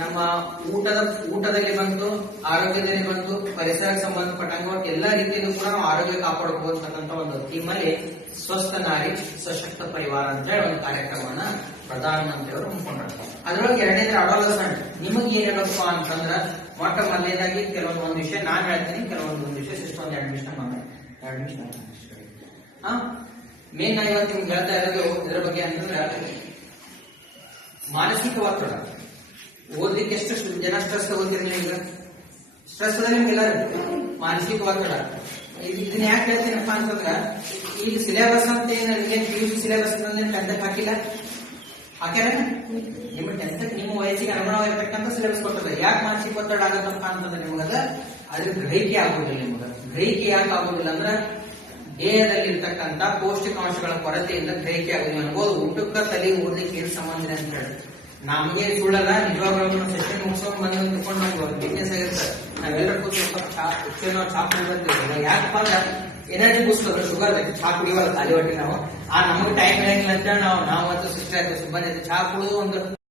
ನಮ್ಮ ಊಟದಲ್ಲಿ ಬಂತು, ಆರೋಗ್ಯದಲ್ಲಿ ಬಂತು, ಪರಿಸರಕ್ಕೆ ಸಂಬಂಧಪಟ್ಟಂಗ ಎಲ್ಲಾ ರೀತಿಯಲ್ಲೂ ಕೂಡ ನಾವು ಆರೋಗ್ಯ ಕಾಪಾಡಬಹುದಂತ ಒಂದು ಥೀಮಲ್ಲಿ ಸ್ವಸ್ಥ ನಾರಿ ಸಶಕ್ತ ಪರಿವಾರ ಅಂತ ಹೇಳಿ ಒಂದು ಕಾರ್ಯಕ್ರಮವನ್ನ ಪ್ರಧಾನಮಂತ್ರಿಯವರು ಹಮ್ಮಿಕೊಂಡ್ರು. ಅದ್ರೊಳಗೆ ಎರಡನೇದ್ರ ಅಡಾಲಸೆಂಟ್. ನಿಮಗೆ ಏನ್ ಹೇಳಪ್ಪ ಅಂತಂದ್ರ ಮೊಟ್ಟ ಮೊದಲನೇದಾಗಿ ಕೆಲವೊಂದು ವಿಷಯ ನಾನ್ ಹೇಳ್ತೀನಿ, ಕೆಲವೊಂದು ವಿಷಯ ಸಿಸ್ಟಮ್ ಒಂದು 2 ನಿಮಿಷ ಮೇನ್ ನಾ ಇವತ್ತು ನಿಮ್ಗೆ ಹೇಳ್ತಾ ಇರೋದು ಇದ್ರ ಬಗ್ಗೆ ಅಂತಂದ್ರೆ ಮಾನಸಿಕ ಒತ್ತಡ. ಓದ್ಲಿಕ್ಕೆ ಎಷ್ಟು ಜನ ಸ್ಟ್ರೆಸ್ ತಗೋತೀರಿ ನೀವು? ಸ್ಟ್ರೆಸ್ ಅದ ನಿಮ್ಗೆಲ್ಲ ಮಾನಸಿಕ ಒತ್ತಡ. ಇದನ್ನ ಯಾಕೆ ಹೇಳ್ತೀನಪ್ಪ ಅಂತಂದ್ರ ಈಗ ಸಿಲೆಬಸ್ ಅಂತ ಏನಿದೆ PUC ಸಿಲೆಬಸ್ ಟೆಂತ್ ಹಾಕಿಲ್ಲ, ಹಾಕ್ಯಾರ? ನಿಮ್ಮ ಟೆಂತ್ ನಿಮ್ಮ ವಯಸ್ಸಿಗೆ ಅನುಗುಣವಾಗಿರ್ತಕ್ಕಂಥ ಸಿಲೆಬಸ್ ಕೊಟ್ಟದ. ಯಾಕೆ ಮಾನಸಿಕ ಒತ್ತಡ ಆಗತ್ತಪ್ಪ ಅಂತಂದ್ರೆ ನಿಮಗದ ಅದ್ರ ಗ್ರಹಿಕೆ ಆಗುದಿಲ್ಲ. ನಿಮಗ ಗ್ರಹಿಕೆ ಯಾಕೆ ಆಗುದಿಲ್ಲ ಅಂದ್ರ ದೇಹದಲ್ಲಿ ಇರ್ತಕ್ಕಂಥ ಪೌಷ್ಟಿಕಾಂಶಗಳ ಕೊರತೆಯಿಂದ ಗ್ರಹಿಕೆ ಆಗುದಿಲ್ಲ ಅನ್ಬೋದು. ಊಟಕ್ಕ ತಲೆ ಓದಲಿಕ್ಕೆ ಏನ್ ಸಂಬಂಧ ಇದೆ ಅಂತ ಹೇಳಿ ನಮಗೆ ಸುಳ್ಳಲ್ಲ. ನಿಜವಾಗ್ಲೂ ಸೆಷನ್ ಮುಗಿಸ್ಕೊಂಡು ಬಂದು ತಿಳ್ಕೊಂಡು ನಮ್ಗೆ ಬಿಸ್ನೆಸ್ ಆಗಿರ್ತಾರೆ. ನಾವೆಲ್ಲರೂ ಕೂತು ಚಾಪ್ ಬಂದಿಲ್ಲ. ಯಾಕಪ್ಪ ಅಂದ್ರೆ ಎನರ್ಜಿ ಬೂಸ್ಟ್ ಶುಗರ್ ಚಾ ಕುಡಿಯವಲ್ಲ ಖಾಲಿ ಹೊಟ್ಟೆ ನಾವು. ನಮಗೆ ಟೈಮ್ ಇರಂಗಿಲ್ಲ ಅಂತ ನಾವು ಮತ್ತು ಸಿಸ್ಟರ್ ಸುಬ್ಬ ಚಾ ಕುಡಿದು ಒಂದು